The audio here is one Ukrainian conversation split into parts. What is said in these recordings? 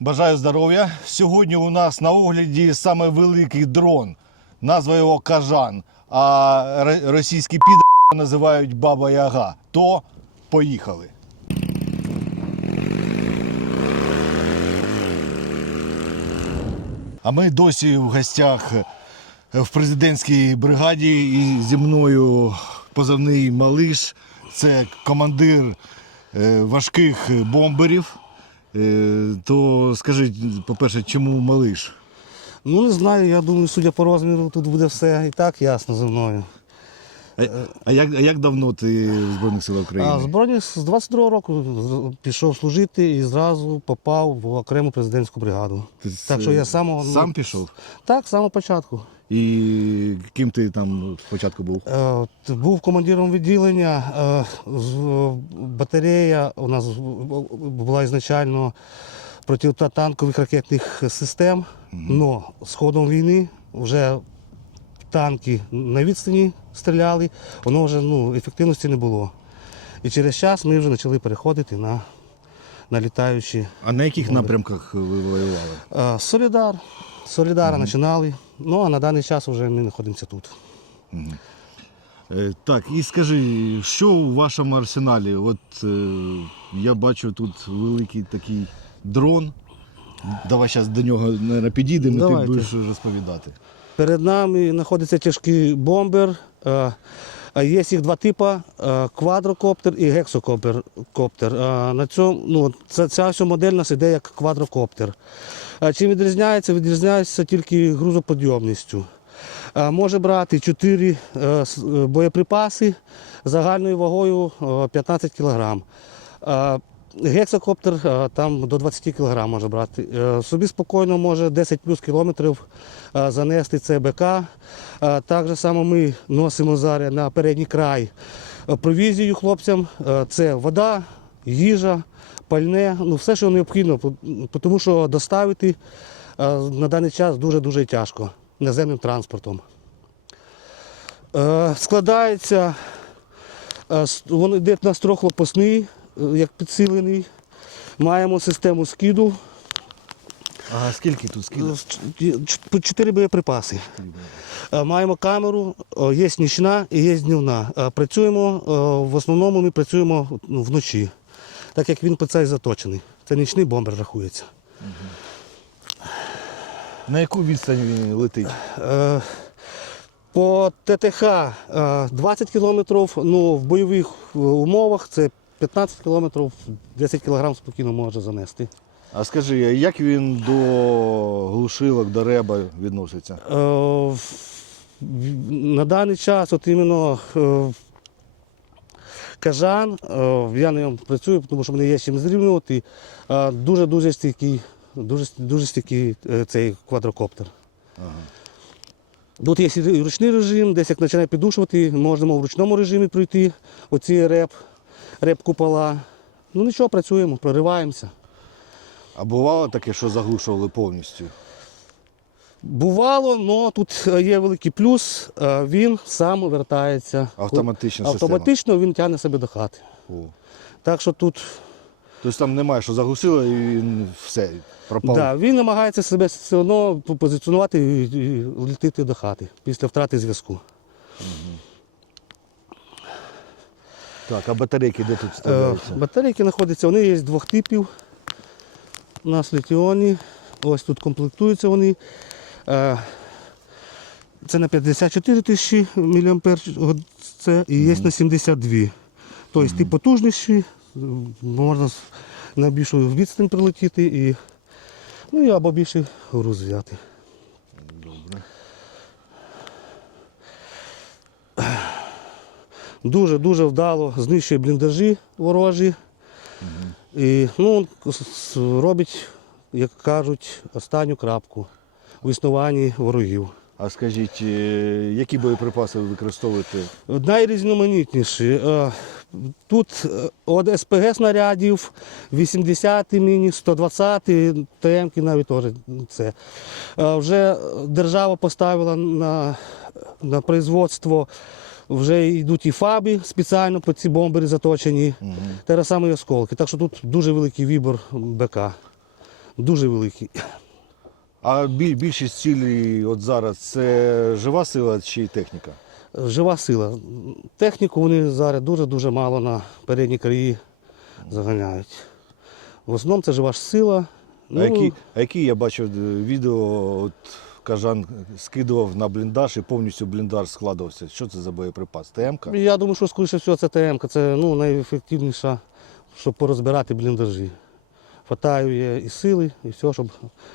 Бажаю здоров'я. Сьогодні у нас на огляді саме великий дрон. Назва його Кажан, а російські піди називають Баба Яга. То поїхали. А ми досі в гостях в президентській бригаді і зі мною позивний Малиш. Це командир важких бомберів. То скажіть, по-перше, чому Малиш? Ну, не знаю, я думаю, судя по розміру, тут буде все і так ясно зі мною. А як давно ти в Збройних силах України? Збройні з 22-го року пішов служити і зразу попав в окрему президентську бригаду. Так що я сам пішов? Так, з самого початку. І ким ти там спочатку був? Був командиром відділення. Батарея у нас була ізначально протитанкових ракетних систем, але з ходом війни вже танки на відстані стріляли, воно вже ефективності не було. І через час ми вже почали переходити на літаючі. А на яких напрямках ви воювали? Солідара починали, а на даний час вже ми знаходимося тут. Так, і скажи, що у вашому арсеналі? От я бачу тут великий такий дрон. Давай зараз до нього, мабуть, підійдемо, і ти будеш розповідати. Перед нами знаходиться тяжкий бомбер. Є їх два типи – квадрокоптер і гексокоптер. На цьому, ця вся модель у нас йде як квадрокоптер. Чим відрізняється? Відрізняється тільки грузоподйомністю. Може брати 4 боєприпаси загальною вагою 15 кг. Гексокоптер там до 20 кг може брати. Собі спокійно може 10 плюс кілометрів занести ЦБК. Так само ми носимо зараз на передній край провізію хлопцям. Це вода, їжа, пальне, все, що необхідно, тому що доставити на даний час дуже-дуже тяжко наземним транспортом. Складається, він йде на трьохлопасний, як підсилений. Маємо систему скиду. А скільки тут скиду? 4 боєприпаси. Маємо камеру, є нічна і є днівна. Працюємо, в основному ми працюємо вночі, так як він по цей заточений. Це нічний бомбер рахується. На яку відстань він летить? По ТТХ 20 кілометрів, в бойових умовах це 15 кілометрів, 10 кілограм спокійно може занести. А скажи, як він до глушилок, до реба відноситься? На даний час от іменно Кажан, я на ньому працюю, тому що в мене є чим зрівнювати. Дуже стійкий цей квадрокоптер. Тут є і ручний режим, десь як починає піддушувати, можемо в ручному режимі пройти оці реп-купола. Нічого, працюємо, прориваємося. А бувало таке, що заглушували повністю? Бувало, але тут є великий плюс, він сам вертається. Автоматична система? Автоматично він тягне себе до хати. Так що тут... Тобто там немає, що заглушило і він все, пропав? Так, він намагається себе все одно позиціонувати і летіти до хати після втрати зв'язку. Так, а батарейки де тут ставляються? Батарейки знаходяться, вони є з двох типів. У нас літіоні, ось тут комплектуються вони. Це на 54 тисячі мАч і є на 72. Тобто ті потужніші, можна на більшу відстань прилетіти або більший груз взяти. Добре. Дуже-дуже вдало знищує бліндажі ворожі. І робить, як кажуть, останню крапку в існуванні ворогів. А скажіть, які боєприпаси ви використовуєте? Найрізноманітніші. Тут від СПГ снарядів, 80-ті міні, 120-ті, ТМ-ки навіть теж це. Вже держава поставила на производство, вже йдуть і ФАБи спеціально під ці бомбери заточені, те саме і осколки. Так що тут дуже великий вибір БК. дуже великий. А більшість цілей от зараз це жива сила чи техніка? Жива сила. Техніку вони зараз дуже-дуже мало на передній краї заганяють. В основному це жива ж сила. Які я бачив відео, от Кажан скидував на бліндаж і повністю бліндаж складувався. Що це за боєприпас? ТМ-ка? Я думаю, що скоріше всього це ТМ-ка. Це найефективніша, щоб порозбирати бліндажі. Хватає і сили, і все, щоб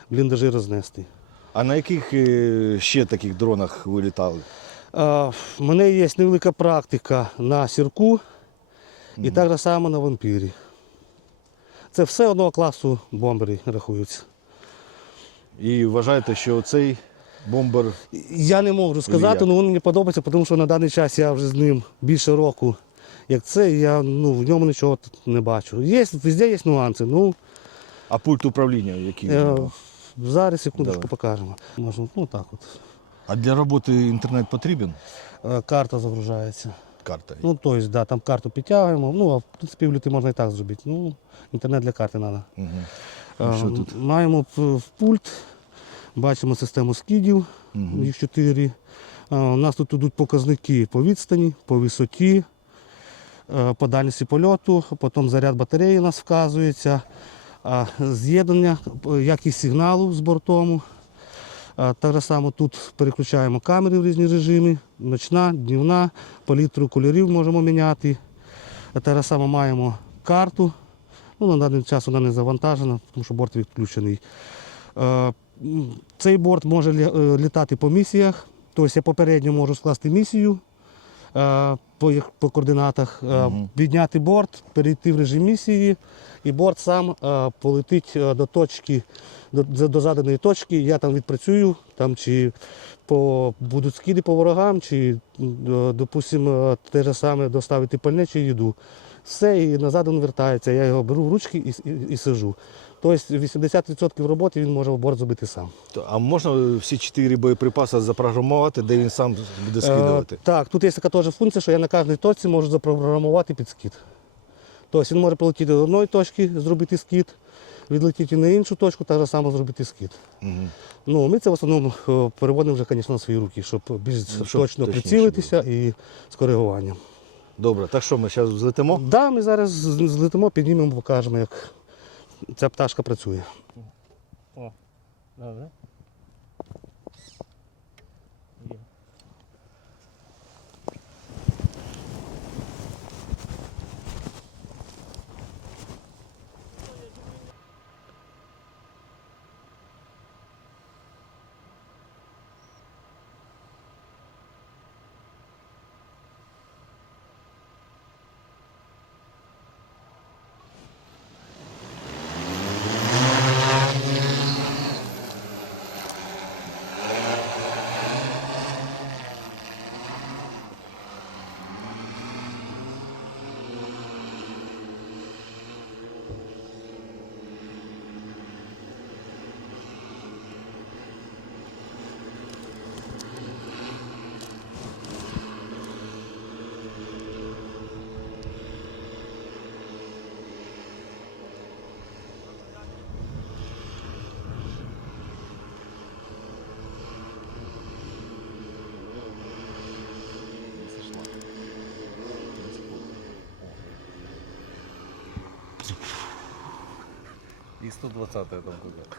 бліндажі рознести. А на яких ще таких дронах ви літали? В мене є невелика практика на сірку і так само на вампірі. Це все одного класу бомбери рахуються. І вважаєте, що цей бомбер Я не можу сказати, але він мені подобається, тому що на даний час я вже з ним більше року, як це, я в ньому нічого не бачу. Везде є нюанси. а пульт управління який? у нього? Зараз, секундочку, Давай. покажемо. Можна, так от. А для роботи інтернет потрібен? Карта загружається. Карта. Тобто, да, там карту підтягуємо. А в принципі, в люті можна і так зробити. Інтернет для карти треба. Угу. І що тут? Маємо пульт, бачимо систему скидів, їх 4. У нас тут йдуть показники по відстані, по висоті, по дальності польоту, потім заряд батареї у нас вказується, з'єднання, якість сигналу з бортом. Так само тут переключаємо камери в різні режими, ночна, днівна, палітру кольорів можемо міняти. Так само маємо карту. На даний час вона не завантажена, тому що борт відключений. Цей борт може літати по місіях. Тобто я попередньо можу скласти місію по координатах, підняти борт, перейти в режим місії, і борт сам полетить до точки, до заданої точки. Я там відпрацюю, чи будуть скиди по ворогам, чи, допустимо, те ж саме доставити пальне чи їду. Все, і назад він вертається. Я його беру в ручки і сижу. Тобто 80% роботи він може борт зробити сам. А можна всі 4 боєприпаси запрограмувати, де він сам буде скидувати? Так, тут є така теж функція, що я на кожній точці можу запрограмувати підскид. Тобто він може полетіти до одної точки, зробити скид, відлетіти на іншу точку, так само зробити скид. Ми це в основному переводимо вже, звісно, на свої руки, щоб більш точно прицілитися і з коригуванням. Добре, так що ми зараз взлетимо? Так, ми зараз злетимо, піднімемо, покажемо, як ця пташка працює. Добре. И 120-я там какая-то.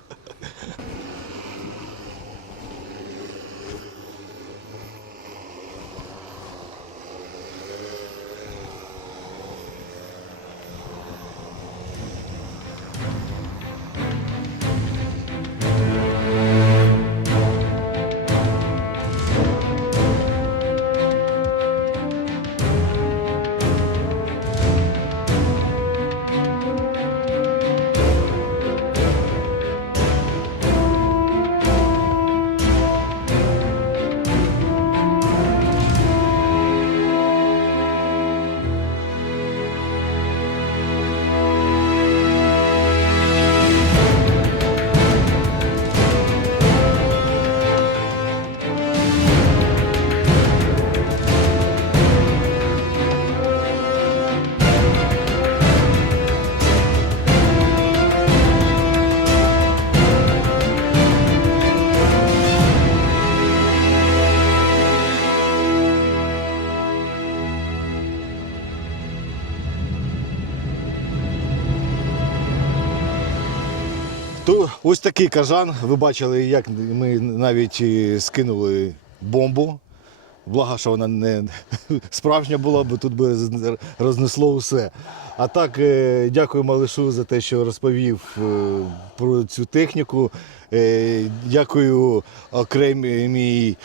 То ось такий кажан. Ви бачили, як ми навіть скинули бомбу. Благо, що вона не справжня була, бо тут би рознесло усе. А так, дякую Малишу за те, що розповів про цю техніку. Дякую окремій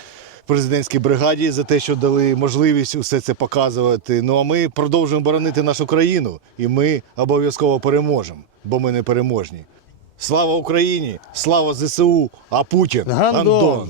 президентській бригаді за те, що дали можливість усе це показувати. Ну а ми продовжуємо боронити нашу країну. І ми обов'язково переможемо, бо ми не переможні. Слава Україні! Слава ЗСУ! А Путін! Гандон!